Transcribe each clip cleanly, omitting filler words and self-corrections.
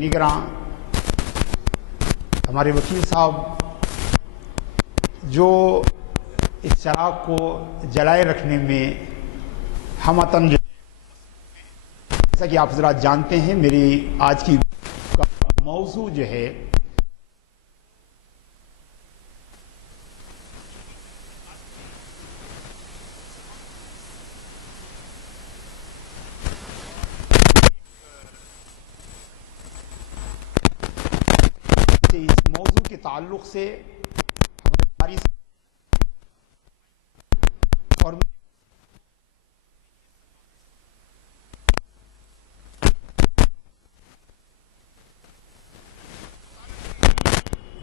نگراں ہمارے وکیل صاحب جو اس چراغ کو جلائے رکھنے میں ہمتن، جیسا کہ آپ حضرات جانتے ہیں میری آج کی موضوع جو ہے اس موضوع کے تعلق سے ہماری اور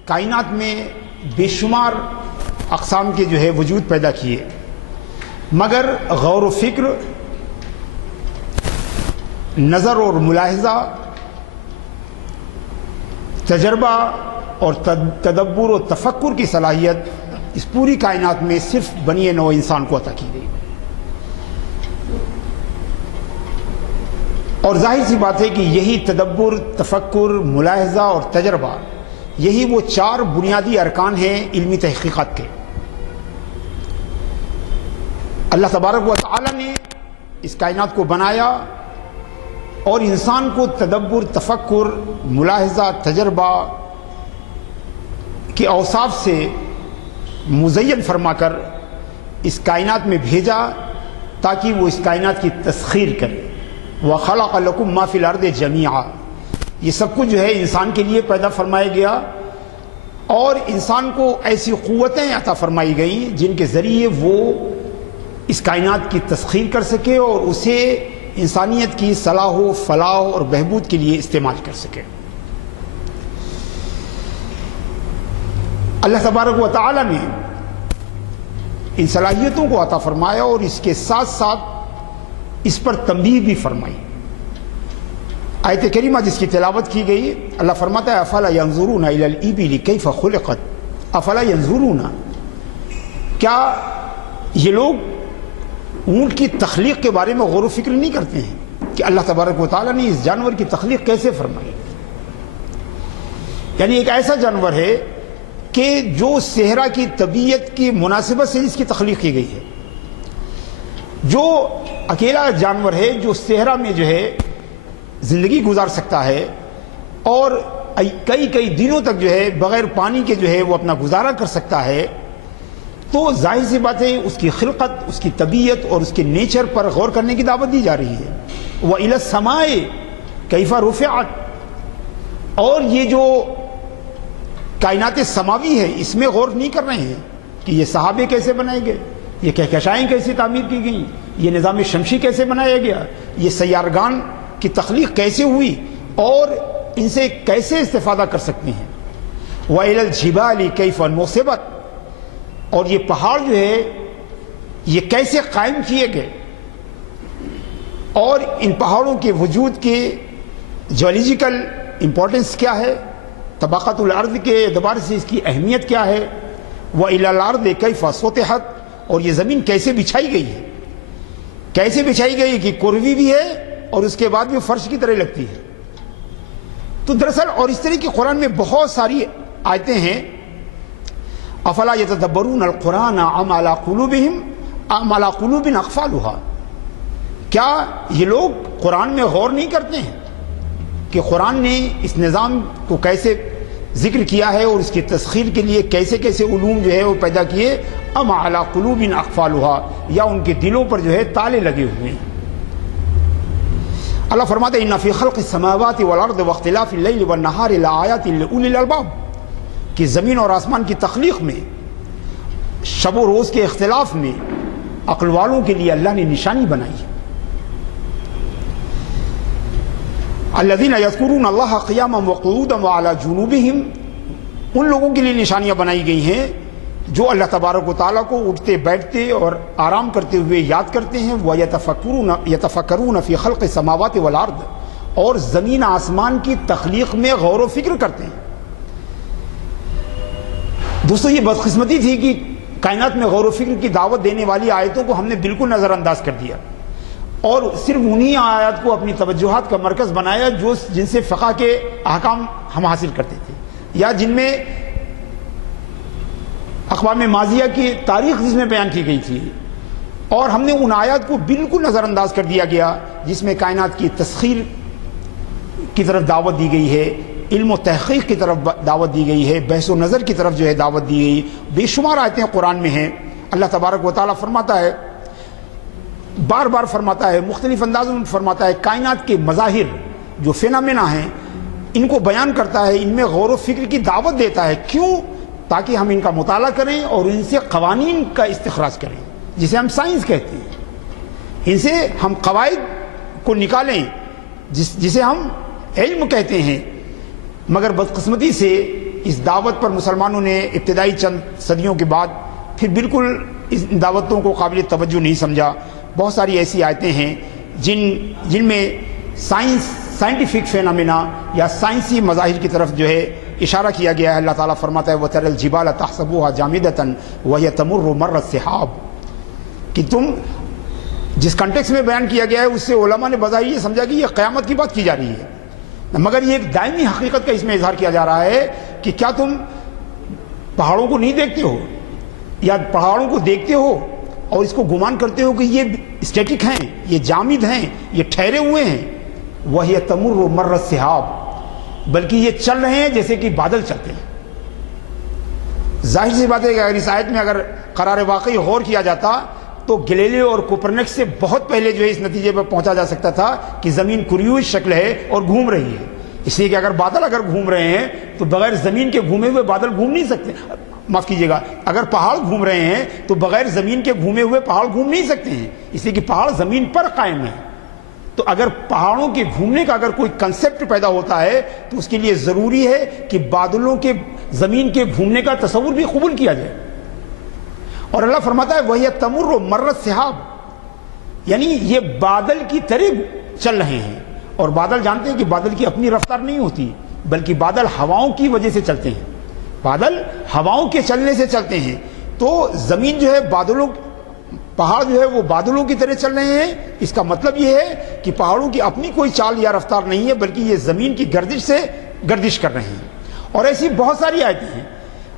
کائنات میں بے شمار اقسام کے جو ہے وجود پیدا کیے، مگر غور و فکر، نظر اور ملاحظہ، تجربہ اور تدبر و تفکر کی صلاحیت اس پوری کائنات میں صرف بنی نوع انسان کو عطا کی گئی۔ اور ظاہر سی بات ہے کہ یہی تدبر، تفکر، ملاحظہ اور تجربہ، یہی وہ چار بنیادی ارکان ہیں علمی تحقیقات کے۔ اللہ تبارک و تعالی نے اس کائنات کو بنایا اور انسان کو تدبر، تفکر، ملاحظہ، تجربہ کے اوصاف سے مزین فرما کر اس کائنات میں بھیجا تاکہ وہ اس کائنات کی تسخیر کرے۔ وَخَلَقَ لَكُم مَّا فِي الْأَرْضِ جَمِيعًا، یہ سب کچھ جو ہے انسان کے لیے پیدا فرمایا گیا، اور انسان کو ایسی قوتیں عطا فرمائی گئیں جن کے ذریعے وہ اس کائنات کی تسخیر کر سکے اور اسے انسانیت کی صلاح و فلاح اور بہبود کے لیے استعمال کر سکے۔ اللہ تبارک و تعالی نے ان صلاحیتوں کو عطا فرمایا اور اس کے ساتھ ساتھ اس پر تنبیہ بھی فرمائی۔ آیت کریمہ جس کی تلاوت کی گئی، اللہ فرماتا ہے افلا ينظرون الى الابل كيف خلقت افلا ينظرون، کیا یہ لوگ اونٹ کی تخلیق کے بارے میں غور و فکر نہیں کرتے ہیں کہ اللہ تبارک و تعالیٰ نے اس جانور کی تخلیق کیسے فرمائی؟ یعنی ایک ایسا جانور ہے کہ جو صحرا کی طبیعت کی مناسبت سے اس کی تخلیق کی گئی ہے، جو اکیلا جانور ہے جو صحرا میں جو ہے زندگی گزار سکتا ہے اور کئی دنوں تک جو ہے بغیر پانی کے جو ہے وہ اپنا گزارا کر سکتا ہے، تو ظاہر سی بات ہے اس کی خلقت، اس کی طبیعت اور اس کے نیچر پر غور کرنے کی دعوت دی جا رہی ہے۔ وَإِلَى السَّمَاءِ كَيْفَ رُفِعَتْ، اور یہ جو کائنات سماوی ہے اس میں غور نہیں کر رہے ہیں کہ یہ صحابے کیسے بنائے گئے، یہ کہکشائیں کیسے تعمیر کی گئیں، یہ نظام شمسی کیسے بنایا گیا، یہ سیارگان کی تخلیق کیسے ہوئی اور ان سے کیسے استفادہ کر سکتے ہیں۔ وَإِلَى الْجِبَالِ كَيْفَ نُصِبَتْ، اور یہ پہاڑ جو ہے یہ کیسے قائم کیے گئے، اور ان پہاڑوں کے وجود کے جیولوجیکل امپورٹنس کیا ہے، طبقات الارض کے اعتبار سے اس کی اہمیت کیا ہے۔ وَإِلَى الْأَرْضِ كَيْفَ سُطِحَتْ، اور یہ زمین کیسے بچھائی گئی ہے، کیسے بچھائی گئی کہ کروی بھی ہے اور اس کے بعد بھی فرش کی طرح لگتی ہے۔ تو دراصل اور اس طرح کی قرآن میں بہت ساری آیتیں ہیں۔ افلا یتدبرون القرآن ام علی قلوب اقفالها، کیا یہ لوگ قرآن میں غور نہیں کرتے ہیں کہ قرآن نے اس نظام کو کیسے ذکر کیا ہے اور اس کی تسخیر کے لیے کیسے کیسے علوم جو ہے وہ پیدا کیے۔ ام علی قلوب اقفالها، یا ان کے دلوں پر جو ہے تالے لگے ہوئے ہیں۔ اللہ فرماتے ہیں ان فی خلق السماوات والارض واختلاف اللیل والنہار لآیات لأولی الالباب، کہ زمین اور آسمان کی تخلیق میں، شب و روز کے اختلاف میں عقل والوں کے لیے اللہ نے نشانی بنائی ہے۔ الذین یذکرون اللہ قیاما وقعودا وعلی جنوبہم، ان لوگوں کے لیے نشانیاں بنائی گئی ہیں جو اللہ تبارک و تعالیٰ کو اٹھتے بیٹھتے اور آرام کرتے ہوئے یاد کرتے ہیں۔ وَيَتَفَكَّرُونَ فِي خَلْقِ السَّمَاوَاتِ وَالْأَرْضِ، اور زمین آسمان کی تخلیق میں غور و فکر کرتے ہیں۔ دوستو یہ بدقسمتی تھی کہ کائنات میں غور و فکر کی دعوت دینے والی آیتوں کو ہم نے بالکل نظر انداز کر دیا، اور صرف انہی آیات کو اپنی توجہات کا مرکز بنایا جن سے فقہ کے احکام ہم حاصل کرتے تھے، یا جن میں اقوام ماضیہ کی تاریخ جس میں بیان کی گئی تھی، اور ہم نے ان آیات کو بالکل نظر انداز کر دیا گیا جس میں کائنات کی تسخیر کی طرف دعوت دی گئی ہے، علم و تحقیق کی طرف دعوت دی گئی ہے، بحث و نظر کی طرف جو ہے دعوت دی گئی۔ بے شمار آیتیں قرآن میں ہیں۔ اللہ تبارک و تعالیٰ فرماتا ہے، بار بار فرماتا ہے، مختلف اندازوں میں فرماتا ہے، کائنات کے مظاہر جو فینامنا ہیں ان کو بیان کرتا ہے، ان میں غور و فکر کی دعوت دیتا ہے۔ کیوں؟ تاکہ ہم ان کا مطالعہ کریں اور ان سے قوانین کا استخراج کریں، جسے ہم سائنس کہتے ہیں۔ ان سے ہم قواعد کو نکالیں جسے ہم علم کہتے ہیں۔ مگر بدقسمتی سے اس دعوت پر مسلمانوں نے ابتدائی چند صدیوں کے بعد پھر بالکل اس دعوتوں کو قابل توجہ نہیں سمجھا۔ بہت ساری ایسی آیتیں ہیں جن میں سائنٹیفک فینامنا یا سائنسی مظاہر کی طرف جو ہے اشارہ کیا گیا ہے۔ اللہ تعالیٰ فرماتا ہے وَتَرَى الْجِبَالَ تَحْسَبُوهَا جَامِدَةً وَهِيَ تَمُرُّ مَرَّ السِّحَابِ، کہ تم جس کنٹیکس میں بیان کیا گیا ہے اس سے علماء نے بظاہر یہ سمجھا کہ یہ قیامت کی بات کی جا رہی ہے، مگر یہ ایک دائمی حقیقت کا اس میں اظہار کیا جا رہا ہے کہ کیا تم پہاڑوں کو نہیں دیکھتے ہو، یا پہاڑوں کو دیکھتے ہو اور اس کو گمان کرتے ہو کہ یہ اسٹیٹک ہیں، یہ جامد ہیں، یہ ٹھہرے ہوئے ہیں۔ وَهِيَ تَمُرُّ مَرَّ السِّحَابِ، بلکہ یہ چل رہے ہیں جیسے کہ بادل چلتے ہیں۔ ظاہر سی بات ہے کہ اگر اس آیت میں اگر قرار واقعی غور کیا جاتا تو گلیلیو اور کوپرنکس سے بہت پہلے جو ہے اس نتیجے پر پہنچا جا سکتا تھا کہ زمین کریوئی شکل ہے اور گھوم رہی ہے، اس لیے کہ اگر بادل اگر گھوم رہے ہیں تو بغیر زمین کے گھومے ہوئے بادل گھوم نہیں سکتے، معاف کیجیے گا، اگر پہاڑ گھوم رہے ہیں تو بغیر زمین کے گھومے ہوئے پہاڑ گھوم نہیں سکتے ہیں، اس لیے کہ پہاڑ زمین پر قائم ہے۔ تو اگر پہاڑوں کے گھومنے کا اگر کوئی کنسیپٹ پیدا ہوتا ہے تو اس کے لیے ضروری ہے کہ بادلوں کے زمین کے گھومنے کا تصور بھی قبول کیا جائے۔ اور اللہ فرماتا ہے وَهِيَ تَمُرُّ مَرَّ السِّحَابِ، یعنی یہ بادل کی طرح چل رہے ہیں۔ اور بادل جانتے ہیں کہ بادل کی اپنی رفتار نہیں ہوتی، بلکہ بادل ہواؤں کی وجہ سے چلتے ہیں، بادل ہواؤں کے چلنے سے چلتے ہیں۔ تو زمین جو ہے پہاڑ جو ہے وہ بادلوں کی طرح چل رہے ہیں، اس کا مطلب یہ ہے کہ پہاڑوں کی اپنی کوئی چال یا رفتار نہیں ہے، بلکہ یہ زمین کی گردش سے گردش کر رہے ہیں۔ اور ایسی بہت ساری آیتیں ہیں۔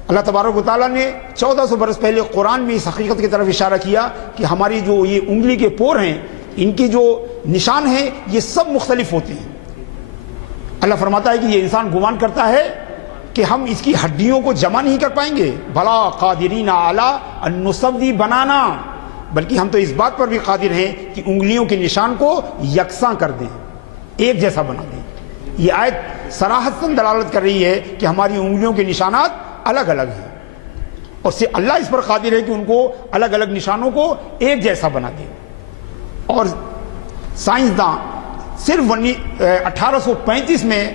اللہ تبارک و تعالیٰ نے 1400 برس پہلے قرآن میں اس حقیقت کی طرف اشارہ کیا کہ ہماری جو یہ انگلی کے پور ہیں، ان کے جو نشان ہیں یہ سب مختلف ہوتے ہیں۔ اللہ فرماتا ہے کہ یہ انسان گمان کرتا ہے کہ ہم اس کی ہڈیوں کو جمع نہیں کر پائیں گے، بھلا قادرین علی ان نسوی بنانا، بلکہ ہم تو اس بات پر بھی قادر ہیں کہ انگلیوں کے نشان کو یکساں کر دیں، ایک جیسا بنا دیں۔ یہ آیت صراحتاً دلالت کر رہی ہے کہ ہماری انگلیوں کے نشانات الگ الگ ہیں، اور سے اللہ اس پر قادر ہے کہ ان کو الگ الگ نشانوں کو ایک جیسا بنا دے۔ اور سائنسداں صرف 1835 میں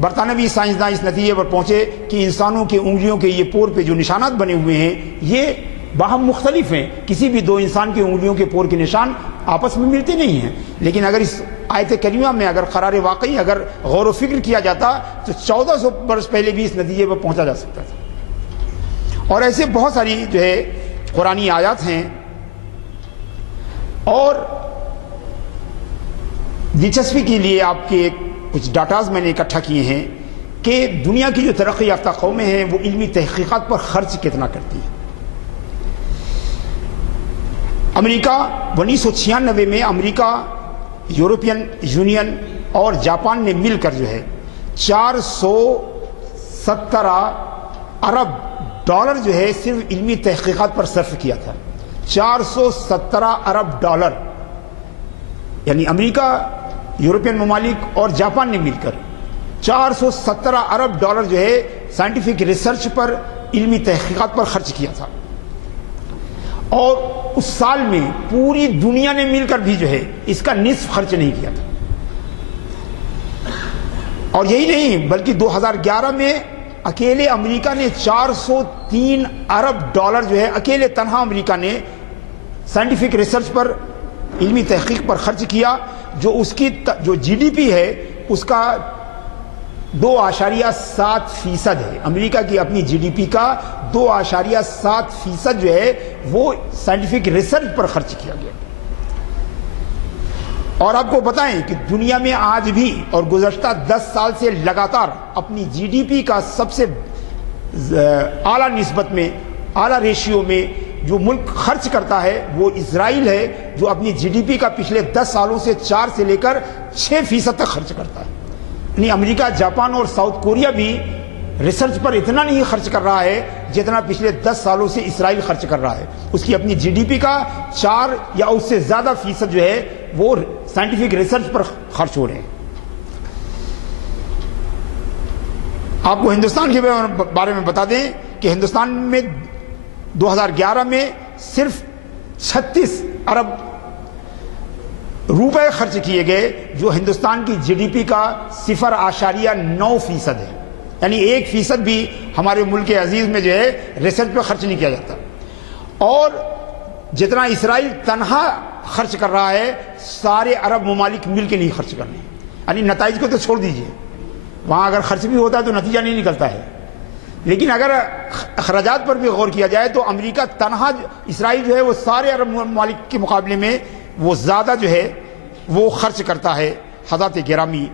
برطانوی سائنسداں اس نتیجے پر پہنچے کہ انسانوں کے انگلیوں کے یہ پور پہ جو نشانات بنے ہوئے ہیں یہ باہم مختلف ہیں، کسی بھی دو انسان کی انگلیوں کے پور کے نشان آپس میں ملتے نہیں ہیں۔ لیکن اگر اس آیت کریمہ میں اگر قرار واقعی اگر غور و فکر کیا جاتا تو 1400 برس پہلے بھی اس نتیجے پر پہنچا جا سکتا تھا۔ اور ایسے بہت ساری جو ہے قرآنی آیات ہیں۔ اور دلچسپی کے لیے آپ کے کچھ ڈاٹاز میں نے اکٹھا کیے ہیں کہ دنیا کی جو ترقی یافتہ قومیں ہیں وہ علمی تحقیقات پر خرچ کتنا کرتی ہیں۔ امریکہ 1996 میں امریکہ، یورپین یونین اور جاپان نے مل کر جو ہے 417 ارب ڈالر جو ہے صرف علمی تحقیقات پر صرف کیا تھا۔ 417 ارب ڈالر، یعنی امریکہ، یورپین ممالک اور جاپان نے مل کر 417 ارب ڈالر جو ہے سائنٹیفک ریسرچ پر، علمی تحقیقات پر خرچ کیا تھا۔ اور اس سال میں پوری دنیا نے مل کر بھی جو ہے اس کا نصف خرچ نہیں کیا تھا۔ اور یہی نہیں بلکہ 2011 میں اکیلے امریکہ نے 403 ارب ڈالر جو ہے اکیلے تنہا امریکہ نے سائنٹیفک ریسرچ پر، علمی تحقیق پر خرچ کیا، جو اس کی جو جی ڈی پی ہے اس کا 2.7% ہے۔ امریکہ کی اپنی جی ڈی پی کا 2.7% جو ہے وہ سائنٹیفک ریسرچ پر خرچ کیا گیا۔ اور آپ کو بتائیں کہ دنیا میں آج بھی اور گزشتہ 10 سال سے لگاتار اپنی جی ڈی پی کا سب سے اعلیٰ نسبت میں، اعلیٰ ریشیو میں جو ملک خرچ کرتا ہے وہ اسرائیل ہے، جو اپنی جی ڈی پی کا پچھلے 10 سالوں سے 4 سے لے کر 6% تک خرچ کرتا ہے. یعنی امریکہ، جاپان اور ساؤتھ کوریا بھی ریسرچ پر اتنا نہیں خرچ کر رہا ہے جتنا پچھلے 10 سالوں سے اسرائیل خرچ کر رہا ہے. اس کی اپنی جی ڈی پی کا 4 یا اس سے زیادہ فیصد جو ہے وہ سائنٹیفک ریسرچ پر خرچ ہو رہے ہیں. آپ کو ہندوستان کے بارے میں بتا دیں کہ ہندوستان میں 2011 میں صرف 36 ارب روپے خرچ کیے گئے، جو ہندوستان کی جی ڈی پی کا 0.9% ہے. یعنی 1% بھی ہمارے ملک عزیز میں جو ہے ریسرچ پہ خرچ نہیں کیا جاتا. اور جتنا اسرائیل تنہا خرچ کر رہا ہے سارے عرب ممالک مل کے نہیں خرچ کرنے. یعنی نتائج کو تو چھوڑ دیجئے، وہاں اگر خرچ بھی ہوتا ہے تو نتیجہ نہیں نکلتا ہے. لیکن اگر اخراجات پر بھی غور کیا جائے تو امریکہ تنہا، اسرائیل جو ہے وہ سارے عرب ممالک کے مقابلے میں وہ زیادہ جو ہے وہ خرچ کرتا ہے. حضرات گرامی،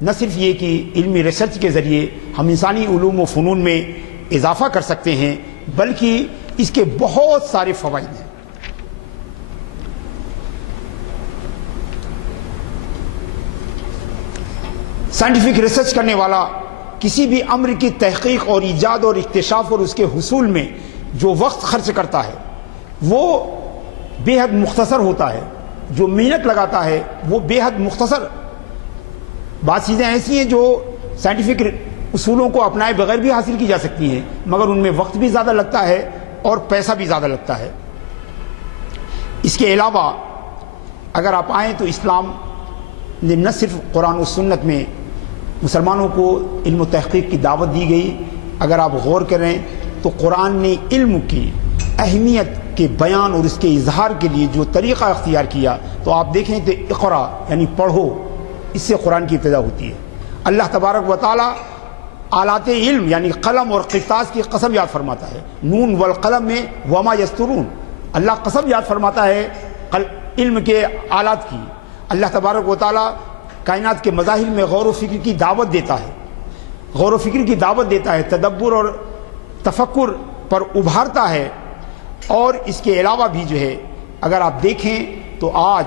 نہ صرف یہ کہ علمی ریسرچ کے ذریعے ہم انسانی علوم و فنون میں اضافہ کر سکتے ہیں، بلکہ اس کے بہت سارے فوائد ہیں. سائنٹیفک ریسرچ کرنے والا کسی بھی امر کی تحقیق اور ایجاد اور اکتشاف اور اس کے حصول میں جو وقت خرچ کرتا ہے وہ بے حد مختصر ہوتا ہے. جو محنت لگاتا ہے وہ بے حد مختصر. بعض چیزیں ایسی ہیں جو سائنٹیفک اصولوں کو اپنائے بغیر بھی حاصل کی جا سکتی ہیں، مگر ان میں وقت بھی زیادہ لگتا ہے اور پیسہ بھی زیادہ لگتا ہے. اس کے علاوہ اگر آپ آئیں تو اسلام نے نہ صرف قرآن و سنت میں مسلمانوں کو علم و تحقیق کی دعوت دی گئی. اگر آپ غور کریں تو قرآن نے علم کی اہمیت کے بیان اور اس کے اظہار کے لیے جو طریقہ اختیار کیا تو آپ دیکھیں تو اقرا یعنی پڑھو، اس سے قرآن کی ابتدا ہوتی ہے. اللہ تبارک و تعالی آلات علم یعنی قلم اور قرطاس کی قسم یاد فرماتا ہے. نون والقلم میں وما یسترون، اللہ قسم یاد فرماتا ہے علم کے آلات کی. اللہ تبارک و تعالی کائنات کے مظاہر میں غور و فکر کی دعوت دیتا ہے، غور و فکر کی دعوت دیتا ہے، تدبر اور تفکر پر ابھارتا ہے. اور اس کے علاوہ بھی جو ہے اگر آپ دیکھیں تو آج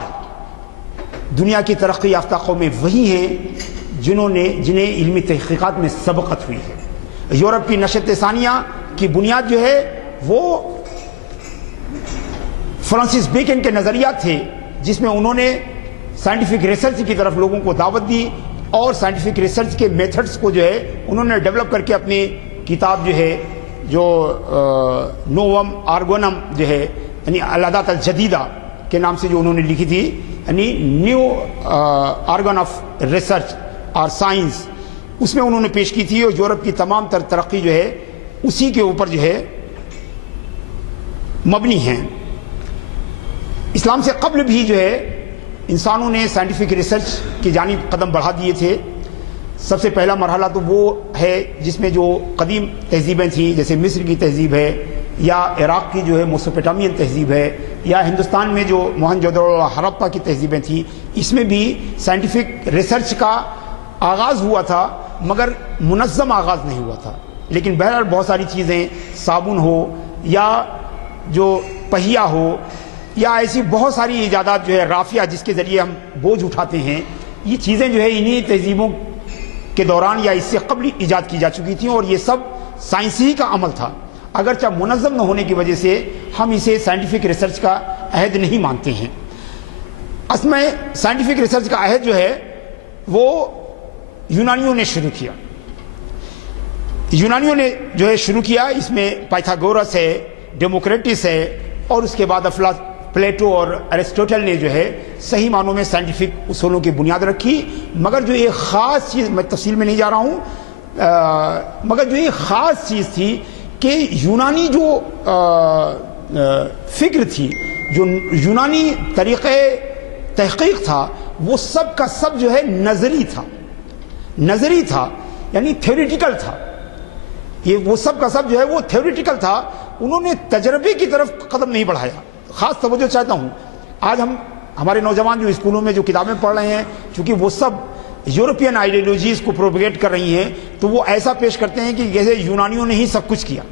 دنیا کی ترقی یافتہ قومیں وہی ہیں جنہیں علمی تحقیقات میں سبقت ہوئی ہے. یورپ کی نشت ثانیہ کی بنیاد جو ہے وہ فرانسس بیکن کے نظریات تھے، جس میں انہوں نے سائنٹیفک ریسرچ کی طرف لوگوں کو دعوت دی اور سائنٹیفک ریسرچ کے میتھڈز کو جو ہے انہوں نے ڈیولپ کر کے اپنی کتاب جو ہے جو نوم آرگونم جو ہے یعنی العادات الجدیدہ کے نام سے جو انہوں نے لکھی تھی، یعنی نیو آرگن آف ریسرچ اور سائنس، اس میں انہوں نے پیش کی تھی. اور یورپ کی تمام تر ترقی جو ہے اسی کے اوپر جو ہے مبنی ہیں. اسلام سے قبل بھی جو ہے انسانوں نے سائنٹیفک ریسرچ کی جانب قدم بڑھا دیے تھے. سب سے پہلا مرحلہ تو وہ ہے جس میں جو قدیم تہذیبیں تھیں جیسے مصر کی تہذیب ہے یا عراق کی جو ہے میسوپوٹیمین تہذیب ہے یا ہندوستان میں جو موہنجودڑو اور ہرپا کی تہذیبیں تھیں، اس میں بھی سائنٹیفک ریسرچ کا آغاز ہوا تھا مگر منظم آغاز نہیں ہوا تھا. لیکن بہرحال بہت ساری چیزیں، صابن ہو یا جو پہیا ہو یا ایسی بہت ساری ایجادات جو ہے رافعہ جس کے ذریعے ہم بوجھ اٹھاتے ہیں، یہ چیزیں جو ہے انہی تہذیبوں کے دوران یا اس سے قبل ایجاد کی جا چکی تھیں اور یہ سب سائنسی کا عمل تھا. اگرچہ منظم نہ ہونے کی وجہ سے ہم اسے سائنٹیفک ریسرچ کا عہد نہیں مانتے ہیں. اصل میں سائنٹیفک ریسرچ کا عہد جو ہے وہ یونانیوں نے شروع کیا. یونانیوں نے جو ہے شروع کیا، اس میں پائتھاگورس ہے، ڈیموکریٹس ہے اور اس کے بعد پلیٹو اور ایرسٹوٹل نے جو ہے صحیح معنوں میں سائنٹیفک اصولوں کی بنیاد رکھی. مگر جو ایک خاص چیز، میں تفصیل میں نہیں جا رہا ہوں، مگر جو ایک خاص چیز تھی کہ یونانی جو فکر تھی، جو یونانی طریقے تحقیق تھا، وہ سب کا سب جو ہے نظری تھا یعنی تھیوریٹیکل تھا. یہ وہ سب کا سب جو ہے وہ تھیوریٹیکل تھا. انہوں نے تجربے کی طرف قدم نہیں بڑھایا. خاص توجہ چاہتا ہوں، آج ہم ہمارے نوجوان جو اسکولوں میں جو کتابیں پڑھ رہے ہیں، چونکہ وہ سب یورپین آئیڈیالوجیز کو پروپیگیٹ کر رہی ہیں، تو وہ ایسا پیش کرتے ہیں کہ جیسے یونانیوں نے ہی سب کچھ کیا۔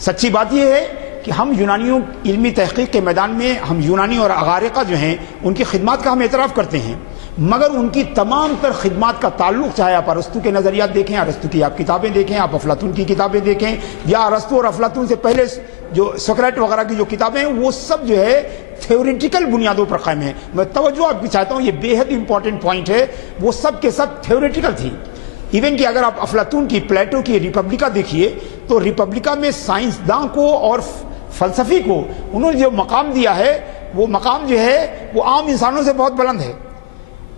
سچی بات یہ ہے کہ ہم یونانیوں علمی تحقیق کے میدان میں ہم یونانی اور اغارقہ جو ہیں ان کی خدمات کا ہم اعتراف کرتے ہیں، مگر ان کی تمام تر خدمات کا تعلق، چاہے آپ ارسطو کے نظریات دیکھیں، ارسطو کی آپ کتابیں دیکھیں، آپ افلاطون کی کتابیں دیکھیں، یا ارسطو اور افلاطون سے پہلے جو سقراط وغیرہ کی جو کتابیں ہیں، وہ سب جو ہے تھیوریٹیکل بنیادوں پر قائم ہیں۔ میں توجہ آپ کی چاہتا ہوں، یہ بے حد امپورٹنٹ پوائنٹ ہے، وہ سب کے سب تھیوریٹیکل تھی۔ ایون کہ اگر آپ افلاطون کی، پلیٹو کی ریپبلکا دیکھیے تو ریپبلکا میں سائنسداں کو اور فلسفی کو انہوں نے جو مقام دیا ہے، وہ مقام جو ہے وہ عام انسانوں سے بہت بلند ہے،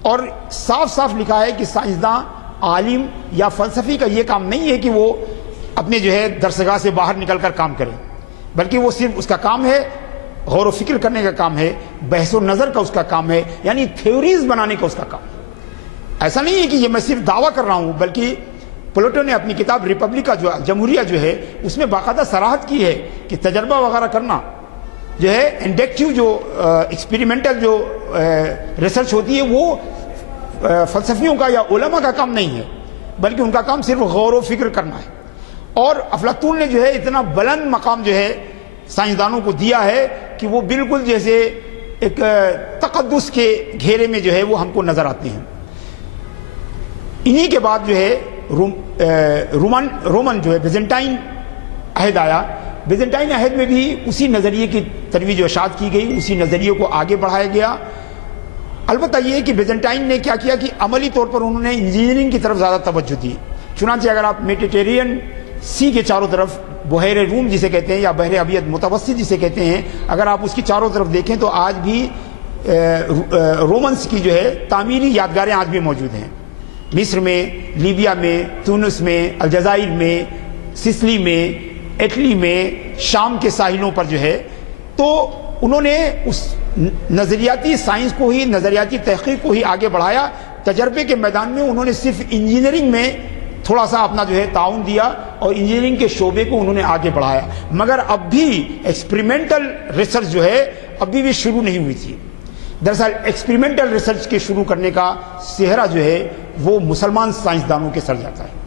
اور صاف صاف لکھا ہے کہ سائنسداں، عالم یا فلسفی کا یہ کام نہیں ہے کہ وہ اپنے جو ہے درسگاہ سے باہر نکل کر کام کریں، بلکہ وہ صرف اس کا کام ہے غور و فکر کرنے کا کام ہے، بحث و نظر کا اس کا کام ہے، یعنی تھیوریز بنانے کا اس کا کام ہے۔ ایسا نہیں ہے کہ یہ میں صرف دعویٰ کر رہا ہوں، بلکہ پلیٹو نے اپنی کتاب ریپبلکا جو جمہوریہ جو ہے اس میں باقاعدہ صراحت کی ہے کہ تجربہ وغیرہ کرنا جو ہے، انڈکٹیو جو ایکسپیریمنٹل جو ریسرچ ہوتی ہے، وہ فلسفیوں کا یا علماء کا کام نہیں ہے، بلکہ ان کا کام صرف غور و فکر کرنا ہے۔ اور افلاطون نے جو ہے اتنا بلند مقام جو ہے سائنسدانوں کو دیا ہے کہ وہ بالکل جیسے ایک تقدس کے گھیرے میں جو ہے وہ ہم کو نظر آتے ہیں۔ انہی کے بعد جو ہے رومن جو ہے بیزنٹائن عہد آیا۔ بیزنٹائن عہد میں بھی اسی نظریے کی ترویج و اشاعت کی گئی، اسی نظریے کو آگے بڑھایا گیا۔ البتہ یہ کہ بیزنٹائن نے کیا کیا کہ عملی طور پر انہوں نے انجینئرنگ کی طرف زیادہ توجہ دی۔ چنانچہ اگر آپ میڈیٹرینین سی کے چاروں طرف بحیر روم جسے کہتے ہیں یا بحر ابیض متوسط جسے کہتے ہیں، اگر آپ اس کی چاروں طرف دیکھیں تو آج بھی رومنس کی جو ہے تعمیری یادگاریں آج بھی موجود ہیں۔ مصر میں، لیبیا میں، تونس میں، الجزائر میں، سسلی میں، اٹلی میں، شام کے ساحلوں پر جو ہے، تو انہوں نے اس نظریاتی سائنس کو ہی، نظریاتی تحقیق کو ہی آگے بڑھایا۔ تجربے کے میدان میں انہوں نے صرف انجینئرنگ میں تھوڑا سا اپنا جو ہے تعاون دیا اور انجینئرنگ کے شعبے کو انہوں نے آگے بڑھایا، مگر اب بھی ایکسپیریمنٹل ریسرچ جو ہے ابھی بھی شروع نہیں ہوئی تھی۔ دراصل ایکسپیریمنٹل ریسرچ کے شروع کرنے کا سہرا جو ہے وہ مسلمان سائنسدانوں کے سر جاتا ہے،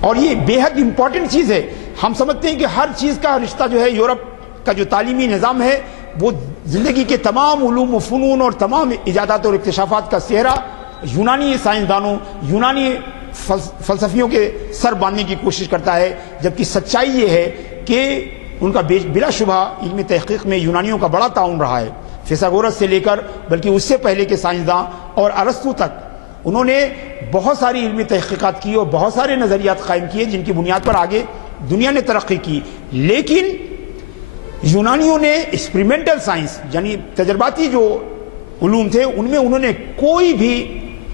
اور یہ بے حد امپورٹنٹ چیز ہے۔ ہم سمجھتے ہیں کہ ہر چیز کا رشتہ جو ہے، یورپ کا جو تعلیمی نظام ہے وہ زندگی کے تمام علوم و فنون اور تمام ایجادات اور اکتشافات کا سہرا یونانی سائنسدانوں، یونانی فلسفیوں کے سر باندھنے کی کوشش کرتا ہے، جبکہ سچائی یہ ہے کہ ان کا بلا شبہ علمی تحقیق میں یونانیوں کا بڑا تعاون رہا ہے۔ فیثاغورس سے لے کر بلکہ اس سے پہلے کے سائنسداں اور ارسطو تک انہوں نے بہت ساری علمی تحقیقات کی اور بہت سارے نظریات قائم کیے جن کی بنیاد پر آگے دنیا نے ترقی کی، لیکن یونانیوں نے ایکسپیریمنٹل سائنس یعنی تجرباتی جو علوم تھے ان میں انہوں نے کوئی بھی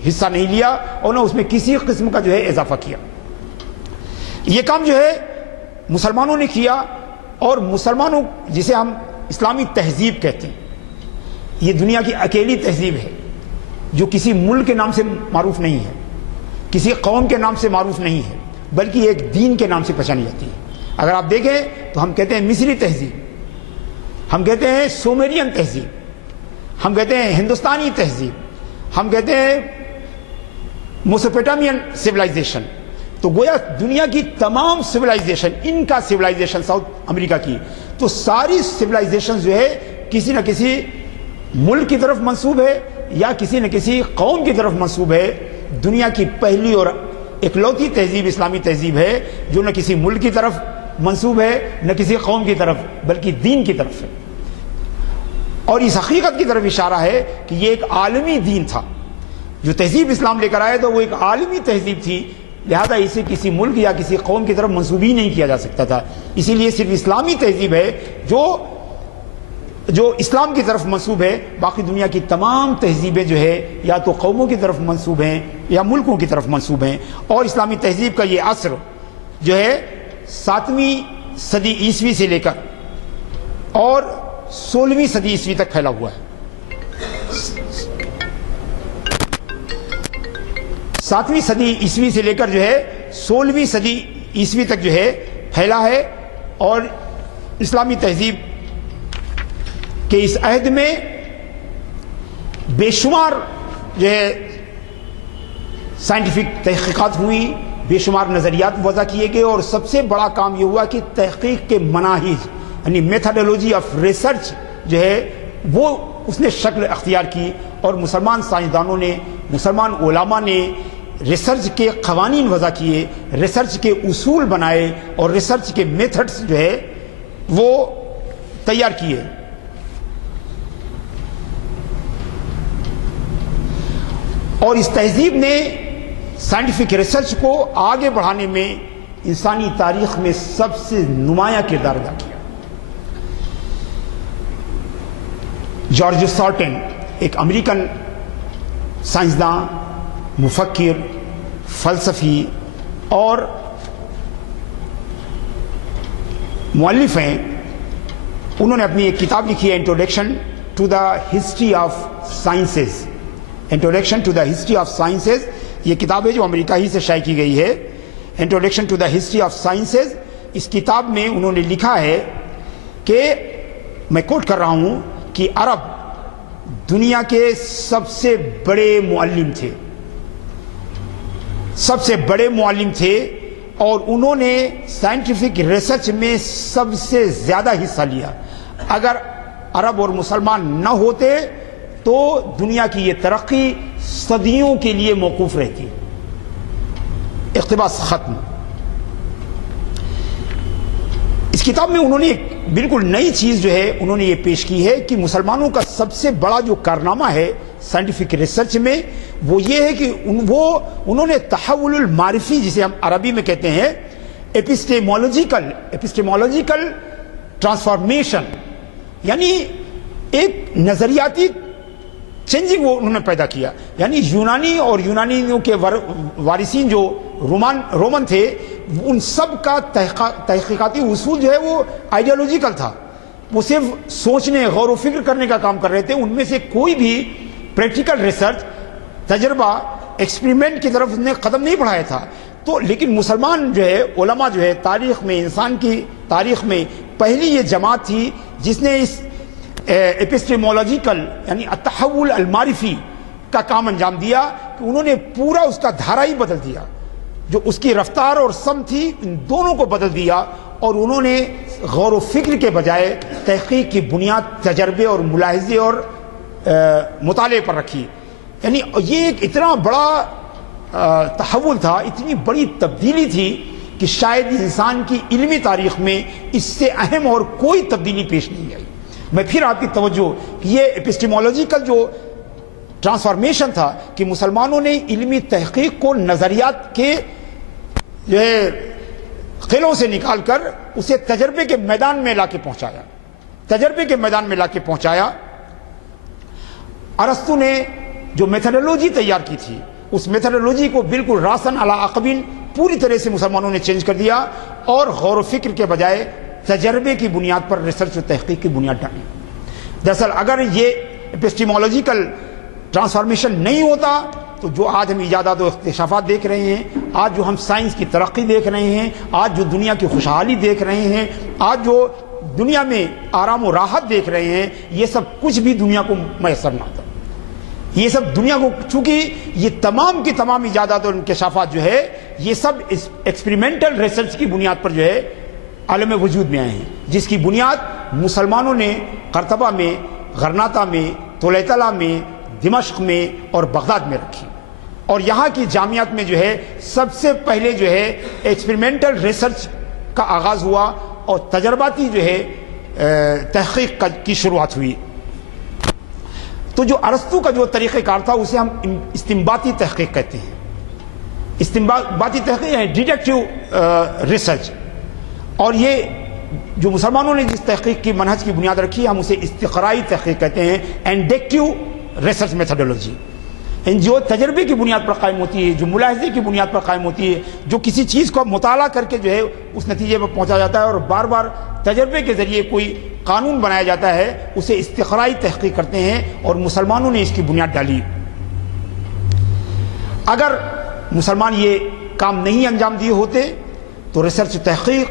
حصہ نہیں لیا اور نہ اس میں کسی قسم کا جو ہے اضافہ کیا۔ یہ کام جو ہے مسلمانوں نے کیا، اور مسلمانوں جسے ہم اسلامی تہذیب کہتے ہیں، یہ دنیا کی اکیلی تہذیب ہے جو کسی ملک کے نام سے معروف نہیں ہے، کسی قوم کے نام سے معروف نہیں ہے، بلکہ ایک دین کے نام سے پہچانی جاتی ہے۔ اگر آپ دیکھیں تو ہم کہتے ہیں مصری تہذیب، ہم کہتے ہیں سومیرین تہذیب، ہم کہتے ہیں ہندوستانی تہذیب، ہم کہتے ہیں میسوپوٹیمین سویلائزیشن۔ تو گویا دنیا کی تمام سویلائزیشن، ان کا سویلائزیشن ساؤتھ امریکہ کی، تو ساری سویلائزیشن جو ہے کسی نہ کسی ملک کی طرف منسوب ہے یا کسی نہ کسی قوم کی طرف منسوب ہے۔ دنیا کی پہلی اور اکلوتی تہذیب اسلامی تہذیب ہے جو نہ کسی ملک کی طرف منسوب ہے نہ کسی قوم کی طرف بلکہ دین کی طرف ہے، اور اس حقیقت کی طرف اشارہ ہے کہ یہ ایک عالمی دین تھا۔ جو تہذیب اسلام لے کر آئے تو وہ ایک عالمی تہذیب تھی، لہذا اسے کسی ملک یا کسی قوم کی طرف منسوب ہی نہیں کیا جا سکتا تھا۔ اسی لیے صرف اسلامی تہذیب ہے جو اسلام کی طرف منسوب ہے، باقی دنیا کی تمام تہذیبیں جو ہے یا تو قوموں کی طرف منسوب ہیں یا ملکوں کی طرف منسوب ہیں۔ اور اسلامی تہذیب کا یہ عصر جو ہے 7ویں صدی عیسوی سے لے کر اور 16ویں صدی عیسوی تک پھیلا ہوا ہے۔ 7ویں صدی عیسوی سے لے کر جو ہے 16ویں صدی عیسوی تک جو ہے پھیلا ہے، اور اسلامی تہذیب کہ اس عہد میں بے شمار جو ہے سائنٹیفک تحقیقات ہوئی، بے شمار نظریات وضع کیے گئے، اور سب سے بڑا کام یہ ہوا کہ تحقیق کے مناہج یعنی میتھڈولوجی آف ریسرچ جو ہے وہ اس نے شکل اختیار کی، اور مسلمان سائنسدانوں نے، مسلمان علماء نے ریسرچ کے قوانین وضع کیے، ریسرچ کے اصول بنائے، اور ریسرچ کے میتھڈز جو ہے وہ تیار کیے۔ اور اس تہذیب نے سائنٹیفک ریسرچ کو آگے بڑھانے میں انسانی تاریخ میں سب سے نمایاں کردار ادا کیا۔ جارج سارٹن ایک امریکن سائنسداں، مفکر، فلسفی اور مؤلف ہیں، انہوں نے اپنی ایک کتاب لکھی ہے introduction to the history of sciences. Introduction to the history of sciences یہ کتاب ہے جو امریکہ ہی سے شائع کی گئی ہے۔ Introduction to the history of sciences, اس کتاب میں انہوں نے لکھا ہے کہ، میں کوٹ کر رہا ہوں، کہ عرب دنیا کے سب سے بڑے معلم تھے، سب سے بڑے معلم تھے، اور انہوں نے سائنٹیفک ریسرچ میں سب سے زیادہ حصہ لیا۔ اگر عرب اور مسلمان نہ ہوتے تو دنیا کی یہ ترقی صدیوں کے لیے موقوف رہتی۔ اقتباس ختم۔ اس کتاب میں انہوں نے ایک بالکل نئی چیز جو ہے انہوں نے یہ پیش کی ہے کہ مسلمانوں کا سب سے بڑا جو کارنامہ ہے سائنٹیفک ریسرچ میں وہ یہ ہے کہ انہوں نے تحول المعرفی، جسے ہم عربی میں کہتے ہیں ایپسٹیمولوجیکل ٹرانسفارمیشن، یعنی ایک نظریاتی چینجنگ وہ انہوں نے پیدا کیا۔ یعنی یونانی اور یونانیوں کے وارثین جو رومن تھے، ان سب کا تحقیقاتی اصول جو ہے وہ آئیڈیالوجیکل تھا، وہ صرف سوچنے، غور و فکر کرنے کا کام کر رہے تھے۔ ان میں سے کوئی بھی پریکٹیکل ریسرچ، تجربہ، ایکسپریمنٹ کی طرف نے قدم نہیں بڑھایا تھا۔ تو لیکن مسلمان جو ہے، علماء جو ہے، تاریخ میں، انسان کی تاریخ میں پہلی یہ جماعت تھی جس نے اس ایپسٹیمولوجیکل یعنی التحول المعرفی کا کام انجام دیا، کہ انہوں نے پورا اس کا دھارا ہی بدل دیا، جو اس کی رفتار اور سمت تھی ان دونوں کو بدل دیا، اور انہوں نے غور و فکر کے بجائے تحقیق کی بنیاد تجربے اور ملاحظے اور مطالعے پر رکھی۔ یعنی یہ ایک اتنا بڑا تحول تھا، اتنی بڑی تبدیلی تھی کہ شاید انسان کی علمی تاریخ میں اس سے اہم اور کوئی تبدیلی پیش نہیں آئی۔ میں پھر آپ کی توجہ کہ یہ ایپسٹیمولوجیکل جو ٹرانسفارمیشن تھا کہ مسلمانوں نے علمی تحقیق کو نظریات کے قلوں سے نکال کر اسے تجربے کے میدان میں لا کے پہنچایا، تجربے کے میدان میں لا کے پہنچایا۔ ارسطو نے جو میتھڈولوجی تیار کی تھی، اس میتھڈولوجی کو بالکل راسن علی عقبین پوری طرح سے مسلمانوں نے چینج کر دیا، اور غور و فکر کے بجائے تجربے کی بنیاد پر ریسرچ و تحقیق کی بنیاد ڈالی۔ دراصل اگر یہ ایپسٹیمولوجیکل ٹرانسفارمیشن نہیں ہوتا تو جو آج ہم ایجادات و اکتشافات دیکھ رہے ہیں، آج جو ہم سائنس کی ترقی دیکھ رہے ہیں، آج جو دنیا کی خوشحالی دیکھ رہے ہیں، آج جو دنیا میں آرام و راحت دیکھ رہے ہیں، یہ سب کچھ بھی دنیا کو میسر نہ ہوتا۔ یہ سب دنیا کو، چونکہ یہ تمام کی تمام ایجادات اور انکشافات جو ہے یہ سب ایکسپریمنٹل ریسرچ کی بنیاد پر جو ہے عالم وجود میں آئے ہیں، جس کی بنیاد مسلمانوں نے قرطبہ میں، غرناطہ میں، طلیطلہ میں، دمشق میں اور بغداد میں رکھی۔ اور یہاں کی جامعات میں جو ہے سب سے پہلے جو ہے ایکسپریمنٹل ریسرچ کا آغاز ہوا، اور تجرباتی جو ہے تحقیق کی شروعات ہوئی۔ تو جو ارسطو کا جو طریقہ کار تھا اسے ہم استنباطی تحقیق کہتے ہیں۔ استنباطی تحقیق یعنی ڈیڈکٹیو ریسرچ، اور یہ جو مسلمانوں نے جس تحقیق کی منہج کی بنیاد رکھی ہم اسے استقرائی تحقیق کہتے ہیں، انڈکٹیو ریسرچ میتھڈولوجی، جو تجربے کی بنیاد پر قائم ہوتی ہے، جو ملاحظے کی بنیاد پر قائم ہوتی ہے، جو کسی چیز کو مطالعہ کر کے جو ہے اس نتیجے پر پہنچا جاتا ہے، اور بار بار تجربے کے ذریعے کوئی قانون بنایا جاتا ہے، اسے استقرائی تحقیق کرتے ہیں، اور مسلمانوں نے اس کی بنیاد ڈالی۔ اگر مسلمان یہ کام نہیں انجام دیے ہوتے تو ریسرچ تحقیق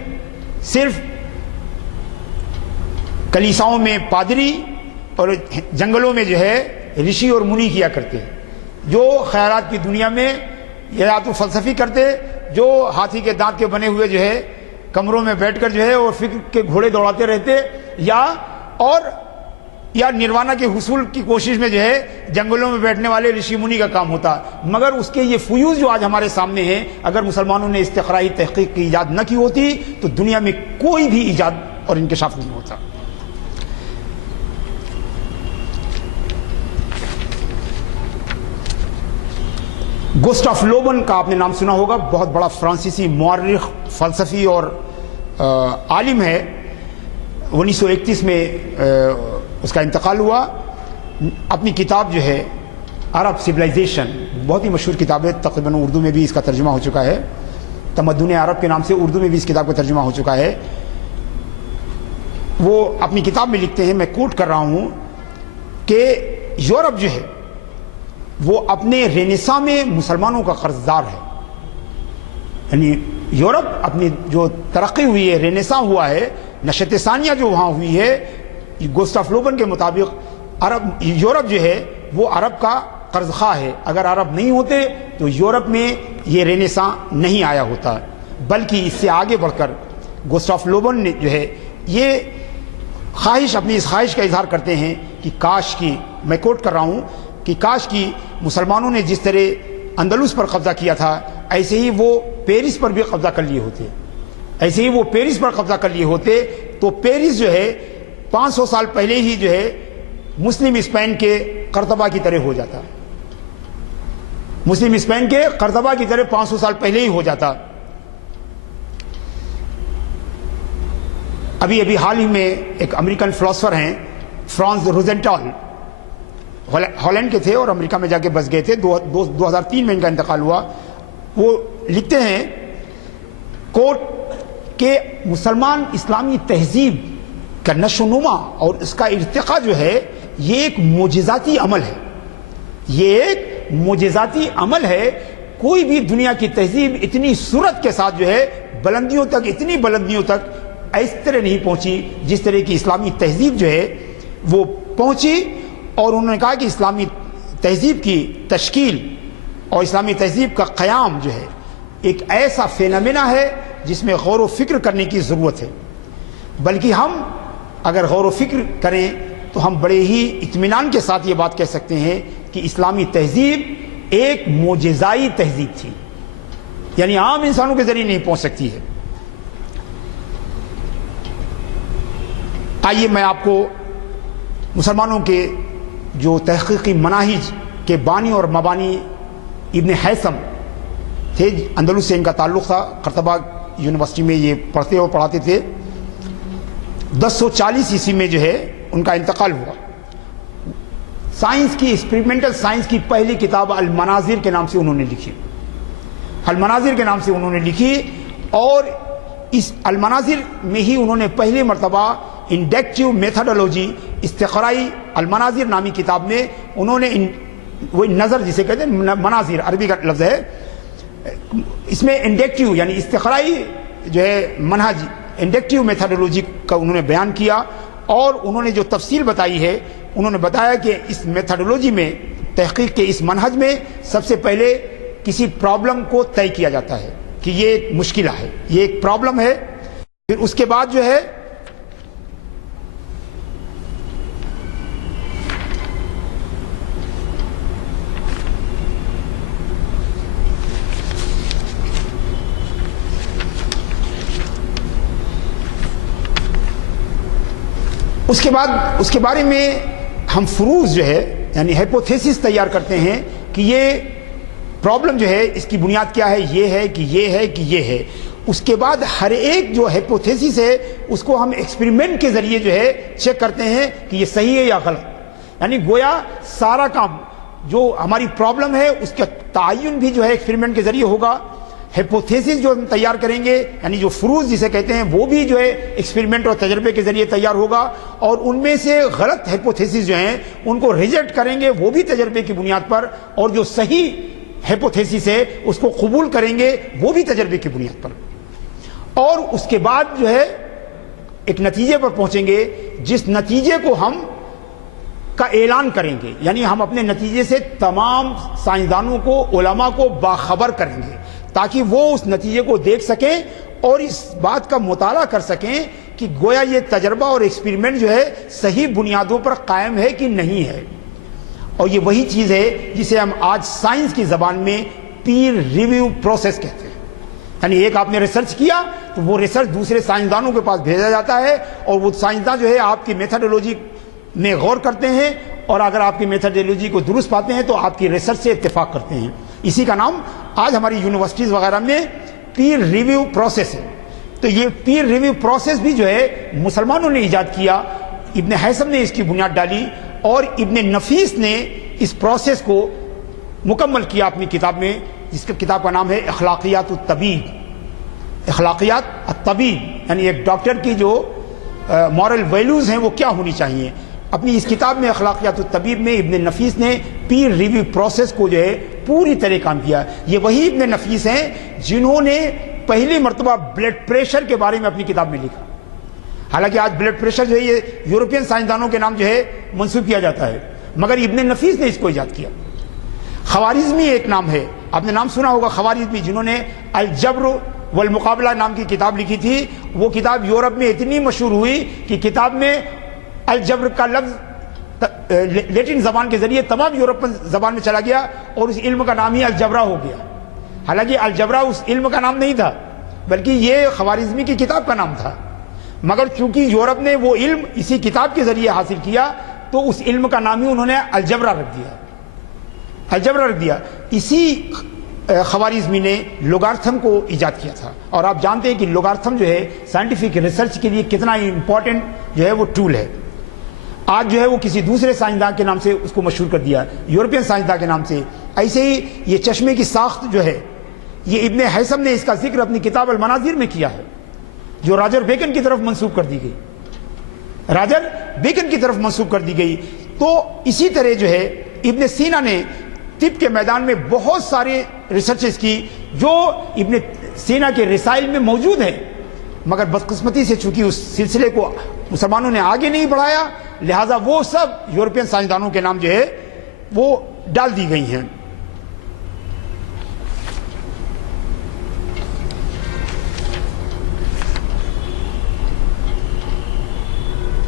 صرف کلیساؤں میں پادری اور جنگلوں میں جو ہے رشی اور منی کیا کرتے ہیں، جو خیالات کی دنیا میں یا تو فلسفی کرتے، جو ہاتھی کے دانت کے بنے ہوئے جو ہے کمروں میں بیٹھ کر جو ہے اور فکر کے گھوڑے دوڑاتے رہتے، یا نروانا کے حصول کی کوشش میں جو ہے جنگلوں میں بیٹھنے والے رشی منی کا کام ہوتا۔ مگر اس کے یہ فیوز جو آج ہمارے سامنے ہیں، اگر مسلمانوں نے استقرائی تحقیق کی ایجاد نہ کی ہوتی تو دنیا میں کوئی بھی ایجاد اور انکشاف نہیں ہوتا۔ گوسٹاف لوبن کا آپ نے نام سنا ہوگا، بہت بڑا فرانسیسی مورخ، فلسفی اور عالم ہے۔ 1931 میں اس کا انتقال ہوا۔ اپنی کتاب جو ہے عرب سویلائزیشن، بہت ہی مشہور کتاب ہے، تقریباً اردو میں بھی اس کا ترجمہ ہو چکا ہے، تمدن عرب کے نام سے اردو میں بھی اس کتاب کا ترجمہ ہو چکا ہے۔ وہ اپنی کتاب میں لکھتے ہیں، میں کوٹ کر رہا ہوں، کہ یورپ جو ہے وہ اپنے رینیساں میں مسلمانوں کا قرض دار ہے۔ یعنی یورپ اپنی جو ترقی ہوئی ہے، رینیساں ہوا ہے، نشت ثانیہ جو وہاں ہوئی ہے، گوسٹاف لوبن کے مطابق یورپ جو ہے وہ عرب کا قرض خواہ ہے۔ اگر عرب نہیں ہوتے تو یورپ میں یہ رینیساں نہیں آیا ہوتا، بلکہ اس سے آگے بڑھ کر گوسٹاف لوبن نے جو ہے یہ خواہش، اپنی اس خواہش کا اظہار کرتے ہیں کہ کاش کی، میں کوٹ کر رہا ہوں، کہ کاش کی مسلمانوں نے جس طرح اندلس پر قبضہ کیا تھا ایسے ہی وہ پیرس پر بھی قبضہ کر لیے ہوتے، ایسے ہی وہ پیرس پر قبضہ کر لیے ہوتے تو پیرس جو ہے 500 سال پہلے ہی جو ہے مسلم اسپین کے قرطبہ کی طرح ہو جاتا، مسلم اسپین کے قرطبہ کی طرح 500 سال پہلے ہی ہو جاتا۔ ابھی حال ہی میں ایک امریکن فلاسفر ہیں، فرانز روزنٹال، ہالینڈ کے تھے اور امریکہ میں جا کے بس گئے تھے، 2003 میں ان کا انتقال ہوا۔ وہ لکھتے ہیں کوٹ کہ مسلمان اسلامی تہذیب کا نشو و نما اور اس کا ارتقاء جو ہے یہ ایک معجزاتی عمل ہے، یہ ایک معجزاتی عمل ہے۔ کوئی بھی دنیا کی تہذیب اتنی صورت کے ساتھ جو ہے بلندیوں تک، اتنی بلندیوں تک اس طرح نہیں پہنچی جس طرح کی اسلامی تہذیب جو ہے وہ پہنچی۔ اور انہوں نے کہا کہ اسلامی تہذیب کی تشکیل اور اسلامی تہذیب کا قیام جو ہے ایک ایسا فینامنا ہے جس میں غور و فکر کرنے کی ضرورت ہے، بلکہ ہم اگر غور و فکر کریں تو ہم بڑے ہی اطمینان کے ساتھ یہ بات کہہ سکتے ہیں کہ اسلامی تہذیب ایک معجزائی تہذیب تھی، یعنی عام انسانوں کے ذریعے نہیں پہنچ سکتی ہے۔ آئیے میں آپ کو مسلمانوں کے جو تحقیقی مناہج کے بانی اور مبانی ابن حیثم تھے، اندلس سے ان کا تعلق تھا، قرطبہ یونیورسٹی میں یہ پڑھتے اور پڑھاتے تھے۔ 1040 عیسوی میں جو ہے ان کا انتقال ہوا۔ سائنس کی، ایکسپیریمنٹل سائنس کی پہلی کتاب المناظر کے نام سے انہوں نے لکھی، المناظر کے نام سے انہوں نے لکھی، اور اس المناظر میں ہی انہوں نے پہلی مرتبہ انڈکٹیو میتھڈولوجی، استقرائی المناظر نامی کتاب میں انہوں نے وہ نظر جسے کہتے ہیں، مناظر عربی کا لفظ ہے، اس میں انڈکٹیو یعنی استقرائی جو ہے منہج، انڈکٹیو میتھڈولوجی کا انہوں نے بیان کیا، اور انہوں نے جو تفصیل بتائی ہے، انہوں نے بتایا کہ اس میتھڈولوجی میں، تحقیق کے اس منہج میں سب سے پہلے کسی پرابلم کو طے کیا جاتا ہے کہ یہ ایک مشکل ہے، یہ ایک پرابلم ہے، پھر اس کے بعد جو ہے اس کے بارے میں ہم فروض جو ہے یعنی ہائپوتھیسس تیار کرتے ہیں کہ یہ پرابلم جو ہے اس کی بنیاد کیا ہے، یہ ہے کہ یہ ہے کہ یہ ہے۔ اس کے بعد ہر ایک جو ہائپوتھیسس ہے اس کو ہم ایکسپیریمنٹ کے ذریعے جو ہے چیک کرتے ہیں کہ یہ صحیح ہے یا غلط، یعنی گویا سارا کام جو ہماری پرابلم ہے اس کا تعین بھی جو ہے ایکسپیریمنٹ کے ذریعے ہوگا، ہائپوتھیسس جو ہم تیار کریں گے یعنی جو فروض جسے کہتے ہیں وہ بھی جو ہے ایکسپیریمنٹ اور تجربے کے ذریعے تیار ہوگا، اور ان میں سے غلط ہائپوتھیسس جو ہیں ان کو ریجیکٹ کریں گے وہ بھی تجربے کی بنیاد پر، اور جو صحیح ہائپوتھیسس ہے اس کو قبول کریں گے وہ بھی تجربے کی بنیاد پر، اور اس کے بعد جو ہے ایک نتیجے پر پہنچیں گے جس نتیجے کو ہم کا اعلان کریں گے، یعنی ہم اپنے نتیجے سے تمام سائنسدانوں کو، علماء کو باخبر کریں گے تاکہ وہ اس نتیجے کو دیکھ سکیں اور اس بات کا مطالعہ کر سکیں کہ گویا یہ تجربہ اور ایکسپیریمنٹ جو ہے صحیح بنیادوں پر قائم ہے کہ نہیں ہے۔ اور یہ وہی چیز ہے جسے ہم آج سائنس کی زبان میں پیر ریویو پروسیس کہتے ہیں۔ یعنی ایک آپ نے ریسرچ کیا تو وہ ریسرچ دوسرے سائنسدانوں کے پاس بھیجا جاتا ہے، اور وہ سائنسدان جو ہے آپ کی میتھڈولوجی میں غور کرتے ہیں، اور اگر آپ کی میتھڈولوجی کو درست پاتے ہیں تو آپ کی ریسرچ سے اتفاق کرتے ہیں۔ اسی کا نام آج ہماری یونیورسٹیز وغیرہ میں پیر ریویو پروسیس ہے۔ تو یہ پیر ریویو پروسیس بھی جو ہے مسلمانوں نے ایجاد کیا، ابن حیثم نے اس کی بنیاد ڈالی، اور ابن نفیس نے اس پروسیس کو مکمل کیا اپنی کتاب میں، جس کا کتاب کا نام ہے اخلاقیات الطبیب۔ اخلاقیات الطبیب یعنی ایک ڈاکٹر کی جو مورل ویلیوز ہیں وہ کیا ہونی چاہیے۔ اپنی اس کتاب میں اخلاقیات الطبیب میں ابن نفیس نے پیر ریویو پروسیس کو جو ہے پوری طرح کام کیا۔ یہ وہی ابن نفیس ہیں جنہوں نے پہلی مرتبہ بلڈ پریشر کے بارے میں اپنی کتاب میں لکھا۔ حالانکہ آج بلڈ پریشر جو ہے یہ یورپین سائنسدانوں کے نام جو ہے منسوب کیا جاتا ہے، مگر ابن نفیس نے اس کو ایجاد کیا۔ خوارزمی ایک نام ہے، آپ نے نام سنا ہوگا خوارزمی، جنہوں نے الجبر والمقابلہ نام کی کتاب لکھی تھی۔ وہ کتاب یورپ میں اتنی مشہور ہوئی کہ کتاب میں الجبر کا لفظ لیٹن زبان کے ذریعے تمام یورپین زبان میں چلا گیا، اور اس علم کا نام ہی الجبرا ہو گیا۔ حالانکہ الجبرا اس علم کا نام نہیں تھا، بلکہ یہ خوارزمی کی کتاب کا نام تھا، مگر چونکہ یورپ نے وہ علم اسی کتاب کے ذریعے حاصل کیا تو اس علم کا نام ہی انہوں نے الجبرا رکھ دیا، الجبرا رکھ دیا۔ اسی خوارزمی نے لوگارتھم کو ایجاد کیا تھا، اور آپ جانتے ہیں کہ لوگارتھم جو ہے سائنٹیفک ریسرچ کے لیے کتنا امپورٹنٹ جو ہے وہ ٹول ہے۔ آج جو ہے وہ کسی دوسرے سائنسدان کے نام سے اس کو مشہور کر دیا، یورپین سائنسدان کے نام سے۔ ایسے ہی یہ چشمے کی ساخت جو ہے یہ ابن حیثم نے اس کا ذکر اپنی کتاب المناظر میں کیا ہے، جو راجر بیکن کی طرف منسوب کر دی گئی، راجر بیکن کی طرف منسوب کر دی گئی۔ تو اسی طرح جو ہے ابن سینا نے طب کے میدان میں بہت سارے ریسرچز کی جو ابن سینا کے رسائل میں موجود ہیں، مگر بدقسمتی سے چونکہ اس سلسلے کو مسلمانوں نے آگے نہیں بڑھایا، لہٰذا وہ سب یورپین سائنسدانوں کے نام جو ہے وہ ڈال دی گئی ہیں۔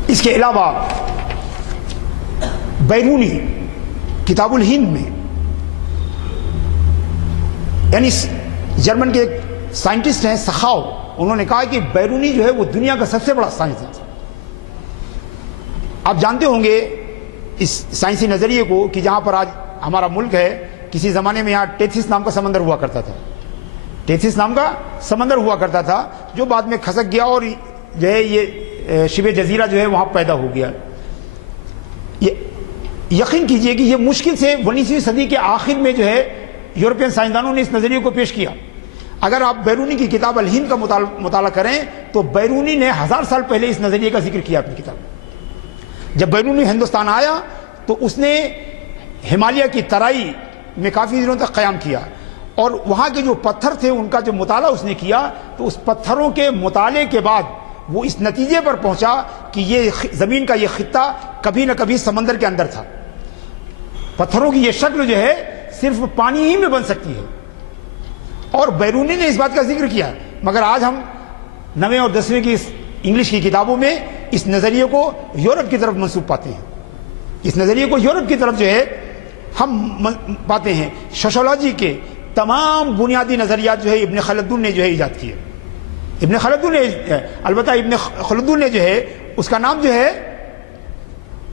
اس کے علاوہ بیرونی کتاب الہند میں، یعنی جرمن کے ایک سائنٹسٹ ہیں سخاؤ، انہوں نے کہا کہ بیرونی جو ہے وہ دنیا کا سب سے بڑا سائنس ہے۔ آپ جانتے ہوں گے اس سائنسی نظریے کو کہ جہاں پر آج ہمارا ملک ہے، کسی زمانے میں یہاں ٹیتھس نام کا سمندر ہوا کرتا تھا، ٹیتھس نام کا سمندر ہوا کرتا تھا، جو بعد میں کھسک گیا اور جو ہے یہ شبہ جزیرہ جو ہے وہاں پیدا ہو گیا۔ یقین کیجئے کہ یہ مشکل سے 19ویں صدی کے آخر میں جو ہے یورپین سائنسدانوں نے اس نظریے کو پیش کیا۔ اگر آپ بیرونی کی کتاب الہند کا مطالعہ کریں تو بیرونی نے 1000 سال پہلے اس نظریے کا ذکر کیا اپنی کتاب۔ جب بیرونی ہندوستان آیا تو اس نے ہمالیہ کی ترائی میں کافی دنوں تک قیام کیا، اور وہاں کے جو پتھر تھے ان کا جو مطالعہ اس نے کیا تو اس پتھروں کے مطالعے کے بعد وہ اس نتیجے پر پہنچا کہ یہ زمین کا یہ خطہ کبھی نہ کبھی سمندر کے اندر تھا۔ پتھروں کی یہ شکل جو ہے صرف پانی ہی میں بن سکتی ہے، اور بیرونی نے اس بات کا ذکر کیا، مگر آج ہم 9ویں اور 10ویں کی انگلش کی کتابوں میں اس نظریے کو یورپ کی طرف منسوب پاتے ہیں، اس نظریے کو یورپ کی طرف جو ہے ہم پاتے ہیں۔ سوشیولوجی کے تمام بنیادی نظریات جو ہے ابن خلدون نے جو ہے ایجاد کیے، ابن خلدون نے، البتہ ابن خلدون نے جو ہے اس کا نام جو ہے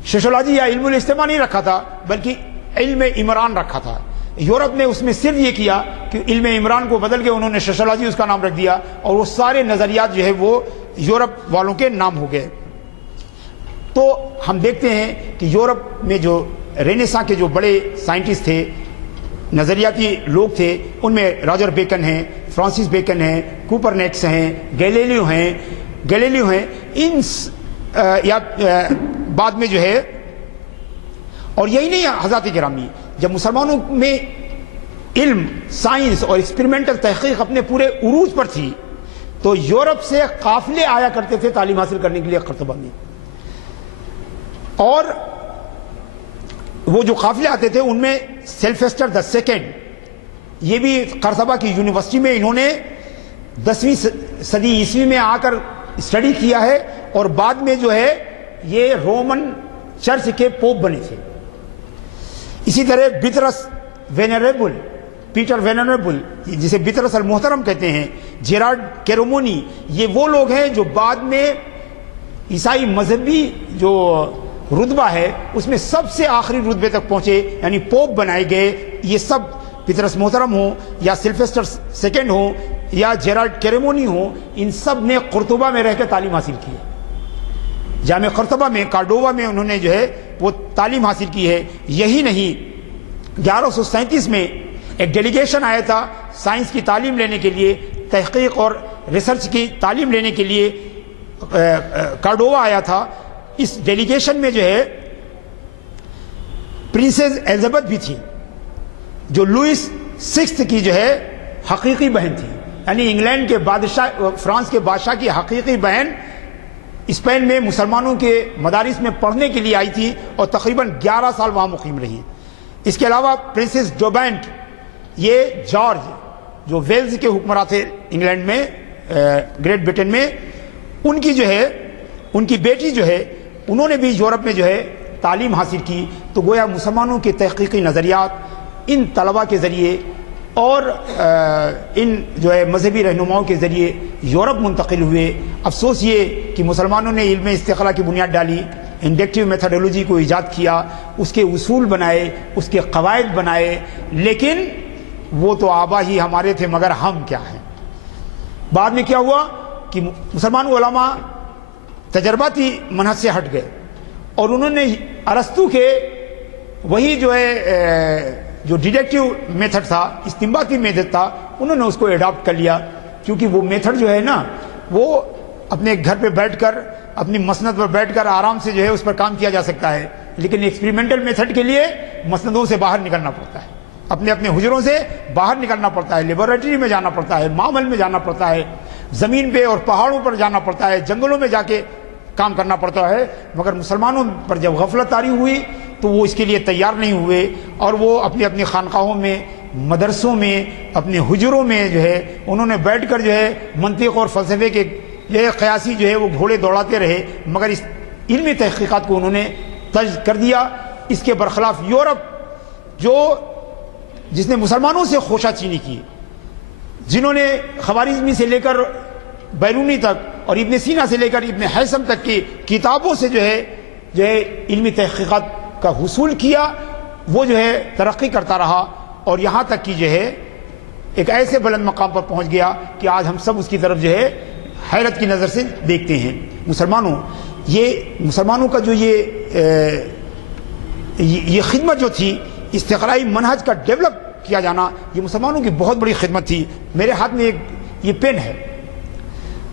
سوشیولوجی یا علم الاجتماع نہیں رکھا تھا بلکہ علم عمران رکھا تھا۔ یورپ نے اس میں صرف یہ کیا کہ علم عمران کو بدل کے انہوں نے سوشیولوجی اس کا نام رکھ دیا، اور وہ سارے نظریات جو ہے وہ یورپ والوں کے نام ہو گئے۔ تو ہم دیکھتے ہیں کہ یورپ میں جو رینیساں کے جو بڑے سائنٹسٹ تھے، نظریاتی لوگ تھے، ان میں راجر بیکن ہیں، فرانسس بیکن ہیں، کوپرنیکس ہیں، گیلیلیو ہیں، ان یا بعد میں جو ہے، اور یہی نہیں حضرات گرامی، جب مسلمانوں میں علم، سائنس اور ایکسپیریمنٹل تحقیق اپنے پورے عروج پر تھی تو یورپ سے قافلے آیا کرتے تھے تعلیم حاصل کرنے کے لیے قرطبہ میں، اور وہ جو قافلے آتے تھے ان میں سلویسٹر دا سیکنڈ، یہ بھی قرطبہ کی یونیورسٹی میں انہوں نے 10ویں صدی عیسوی میں آ کر اسٹڈی کیا ہے، اور بعد میں جو ہے یہ رومن چرچ کے پوپ بنے تھے۔ اسی طرح بطرس وینریبل، پیٹر وینریبل جسے بطرس المحترم کہتے ہیں، جیراڈ کیرومونی، یہ وہ لوگ ہیں جو بعد میں عیسائی مذہبی جو رتبہ ہے اس میں سب سے آخری رتبے تک پہنچے، یعنی پوپ بنائے گئے۔ یہ سب پطرس محترم ہوں یا سلویسٹر سیکنڈ ہوں یا جیراڈ کیرومونی ہوں، ان سب نے قرطبہ میں رہ کے تعلیم حاصل کی ہے۔ جامع قرطبہ میں، کارڈووا میں انہوں نے جو ہے وہ تعلیم حاصل کی ہے۔ یہی نہیں، 1137 میں ایک ڈیلیگیشن آیا تھا سائنس کی تعلیم لینے کے لیے، تحقیق اور ریسرچ کی تعلیم لینے کے لیے کارڈووا آیا تھا۔ اس ڈیلیگیشن میں جو ہے پرنسز ایلزبتھ بھی تھی، جو لوئس سکستھ کی جو ہے حقیقی بہن تھی، یعنی انگلینڈ کے بادشاہ، فرانس کے بادشاہ کی حقیقی بہن اسپین میں مسلمانوں کے مدارس میں پڑھنے کے لیے آئی تھی اور تقریباً 11 سال وہاں مقیم رہی۔ اس کے علاوہ پرنسس جوبینٹ، یہ جارج جو ویلز کے حکمراں تھے انگلینڈ میں، گریٹ برٹن میں، ان کی جو ہے ان کی بیٹی جو ہے انہوں نے بھی یورپ میں جو ہے تعلیم حاصل کی۔ تو گویا مسلمانوں کے تحقیقی نظریات ان طلباء کے ذریعے اور ان جو ہے مذہبی رہنماؤں کے ذریعے یورپ منتقل ہوئے۔ افسوس یہ کہ مسلمانوں نے علم استقرا کی بنیاد ڈالی، انڈکٹیو میتھڈولوجی کو ایجاد کیا، اس کے اصول بنائے، اس کے قواعد بنائے، لیکن وہ تو آبا ہی ہمارے تھے مگر ہم کیا ہیں۔ بعد میں کیا ہوا کہ مسلمان علماء تجرباتی منہج سے ہٹ گئے اور انہوں نے ارسطو کے وہی جو ہے جو ڈیڈکٹیو میتھڈ تھا، استنباطی میتھڈ تھا، انہوں نے اس کو ایڈاپٹ کر لیا، کیونکہ وہ میتھڈ جو ہے نا وہ اپنے گھر پہ بیٹھ کر، اپنی مسند پر بیٹھ کر آرام سے جو ہے اس پر کام کیا جا سکتا ہے، لیکن ایکسپیریمنٹل میتھڈ کے لیے مسندوں سے باہر نکلنا پڑتا ہے، اپنے اپنے حجروں سے باہر نکلنا پڑتا ہے، لیبارٹری میں جانا پڑتا ہے، معمل میں جانا پڑتا ہے، زمین پہ اور پہاڑوں پر جانا پڑتا ہے، جنگلوں میں جا کے کام کرنا پڑتا ہے۔ مگر مسلمانوں پر جب غفلت طاری ہوئی تو وہ اس کے لیے تیار نہیں ہوئے، اور وہ اپنی اپنی خانقاہوں میں، مدرسوں میں، اپنے حجروں میں جو ہے انہوں نے بیٹھ کر جو ہے منطق اور فلسفے کے یہ قیاسی جو ہے وہ گھوڑے دوڑاتے رہے، مگر اس علمی تحقیقات کو انہوں نے ترک کر دیا۔ اس کے برخلاف یورپ جس نے مسلمانوں سے خوشہ چینی کی، جنہوں نے خوارزمی سے لے کر بیرونی تک اور ابن سینا سے لے کر ابن حیثم تک کی کتابوں سے جو ہے علمی تحقیقات کا حصول کیا، وہ جو ہے ترقی کرتا رہا اور یہاں تک کہ جو ہے ایک ایسے بلند مقام پر پہنچ گیا کہ آج ہم سب اس کی طرف جو ہے حیرت کی نظر سے دیکھتے ہیں۔ مسلمانوں کا جو یہ خدمت جو تھی، استقرائی منہج کا ڈیولپ کیا جانا، یہ مسلمانوں کی بہت بڑی خدمت تھی۔ میرے ہاتھ میں یہ پین ہے،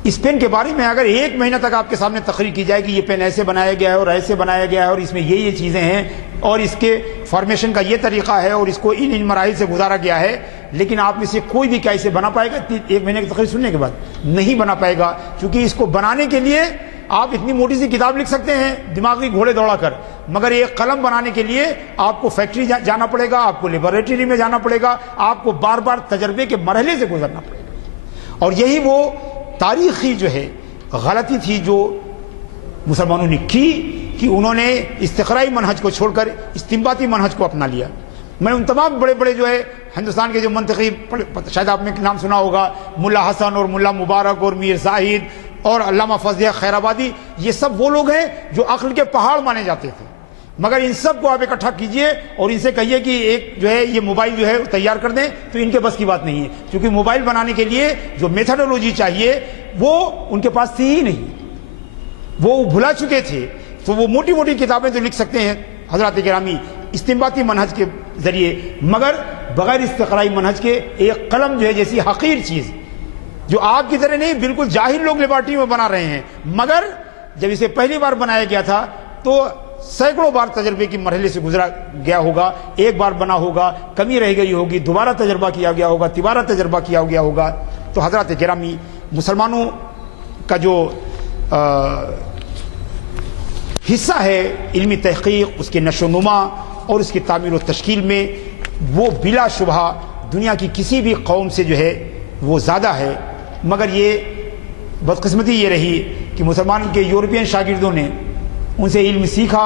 اس پین کے بارے میں اگر 1 مہینہ تک آپ کے سامنے تقریر کی جائے کہ یہ پین ایسے بنایا گیا ہے اور ایسے بنایا گیا ہے اور اس میں یہ چیزیں ہیں اور اس کے فارمیشن کا یہ طریقہ ہے اور اس کو ان مراحل سے گزارا گیا ہے، لیکن آپ میں سے کوئی بھی کیا اسے بنا پائے گا 1 مہینے کی تقریر سننے کے بعد؟ نہیں بنا پائے گا، کیونکہ اس کو بنانے کے لیے آپ اتنی موٹی سی کتاب لکھ سکتے ہیں دماغی گھوڑے دوڑا کر، مگر ایک قلم بنانے کے لیے آپ کو فیکٹری جانا پڑے گا، آپ کو لیبارٹری میں جانا پڑے گا، آپ کو بار بار تجربے کے مرحلے سے گزرنا پڑے گا۔ اور یہی وہ تاریخی جو ہے غلطی تھی جو مسلمانوں نے کی کہ انہوں نے استقرائی منہج کو چھوڑ کر استنباطی منہج کو اپنا لیا۔ میں ان تمام بڑے بڑے جو ہے ہندوستان کے جو منطقی، شاید آپ نے نام سنا ہوگا، ملا حسن اور ملا مبارک اور میر زاہد اور علامہ فضل خیر آبادی، یہ سب وہ لوگ ہیں جو عقل کے پہاڑ مانے جاتے تھے، مگر ان سب کو آپ اکٹھا کیجئے اور ان سے کہیے کہ ایک جو ہے یہ موبائل جو ہے تیار کر دیں تو ان کے بس کی بات نہیں ہے، کیونکہ موبائل بنانے کے لیے جو میتھڈولوجی چاہیے وہ ان کے پاس تھی ہی نہیں، وہ بھلا چکے تھے۔ تو وہ موٹی موٹی کتابیں تو لکھ سکتے ہیں حضرات گرامی استنباطی منہج کے ذریعے، مگر بغیر استقرائی منہج کے ایک قلم جو ہے جیسی حقیر چیز، جو آپ کی طرح نہیں بالکل جاہل لوگ لیبارٹری میں بنا رہے ہیں، مگر جب اسے پہلی بار بنایا گیا تھا تو سینکڑوں بار تجربے کی مرحلے سے گزرا گیا ہوگا، ایک بار بنا ہوگا، کمی رہ گئی ہوگی، دوبارہ تجربہ کیا گیا ہوگا، تیبارہ تجربہ کیا گیا ہوگا۔ تو حضرات گرامی، مسلمانوں کا جو حصہ ہے علمی تحقیق، اس کے نشو و نما اور اس کی تعمیر و تشکیل میں وہ بلا شبہ دنیا کی کسی بھی قوم سے جو ہے وہ زیادہ ہے، مگر یہ بدقسمتی یہ رہی کہ مسلمان کے یورپین شاگردوں نے ان سے علم سیکھا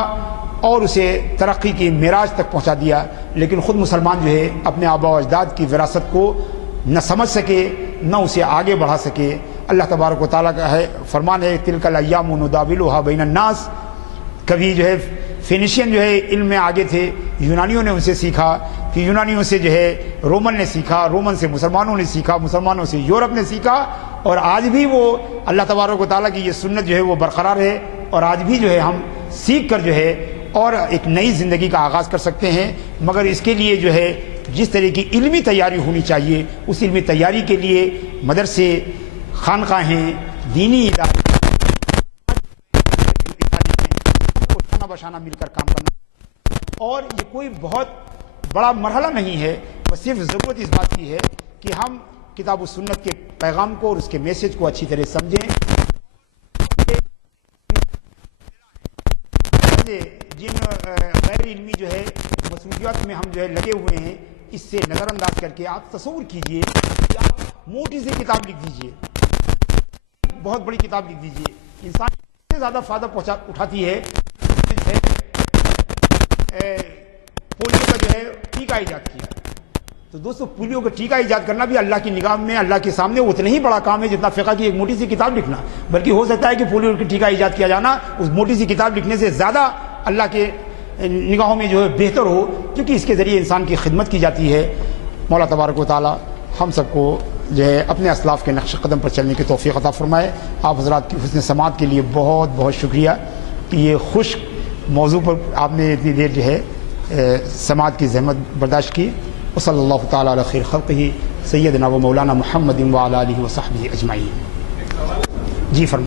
اور اسے ترقی کی معراج تک پہنچا دیا، لیکن خود مسلمان جو ہے اپنے آباء و اجداد کی وراثت کو نہ سمجھ سکے نہ اسے آگے بڑھا سکے۔ اللہ تبارک و تعالیٰ کا ہے فرمان ہے تلک الایام نداولها بین الناس، کبھی جو ہے فینیشین جو ہے علم میں آگے تھے، یونانیوں نے ان سے سیکھا، پھر یونانیوں سے جو ہے رومن نے سیکھا، رومن سے مسلمانوں نے سیکھا، مسلمانوں سے یورپ نے سیکھا، اور آج بھی وہ اللہ تبارک و تعالیٰ کی یہ سنت جو ہے وہ برقرار ہے، اور آج بھی جو ہے ہم سیکھ کر جو ہے اور ایک نئی زندگی کا آغاز کر سکتے ہیں، مگر اس کے لیے جو ہے جس طرح کی علمی تیاری ہونی چاہیے اس علمی تیاری کے لیے مدرسے، خانقاہیں، دینی ادارے اٹھانا بشانا مل کر کام کرنا، اور یہ کوئی بہت بڑا مرحلہ نہیں ہے، بس صرف ضرورت اس بات کی ہے کہ ہم کتاب و سنت کے پیغام کو اور اس کے میسج کو اچھی طرح سمجھیں۔ جن غیر علمی جو ہے مصروفیات میں ہم جو ہے لگے ہوئے ہیں، اس سے نظر انداز کر کے آپ تصور کیجئے کہ آپ موٹی سی کتاب لکھ دیجئے، بہت بڑی کتاب لکھ دیجئے، انسان سے زیادہ فائدہ اٹھاتی ہے پولیو کا جو ہے ٹیکہ ایجاد کیا۔ تو دوستو پولیو کا ٹیکہ ایجاد کرنا بھی اللہ کی نگاہ میں، اللہ کے سامنے اتنا ہی بڑا کام ہے جتنا فقہ کی ایک موٹی سی کتاب لکھنا، بلکہ ہو سکتا ہے کہ پولیو کا ٹیکہ ایجاد کیا جانا اس موٹی سی کتاب لکھنے سے زیادہ اللہ کے نگاہوں میں جو ہے بہتر ہو، کیونکہ اس کے ذریعے انسان کی خدمت کی جاتی ہے۔ مولا تبارک و تعالی ہم سب کو جو ہے اپنے اسلاف کے نقش قدم پر چلنے کی توفیق عطا فرمائے۔ آپ حضرات کی حسن سماعت کے لیے بہت بہت شکریہ کہ یہ خشک موضوع پر آپ نے اتنی دیر جو ہے سماعت کی زحمت برداشت کی۔ وصلی اللہ تعالی علی خیر خلقہ سیدنا و مولانا محمد وعلی آلہ وصحبہ اجمعین۔ جی فرمائیں۔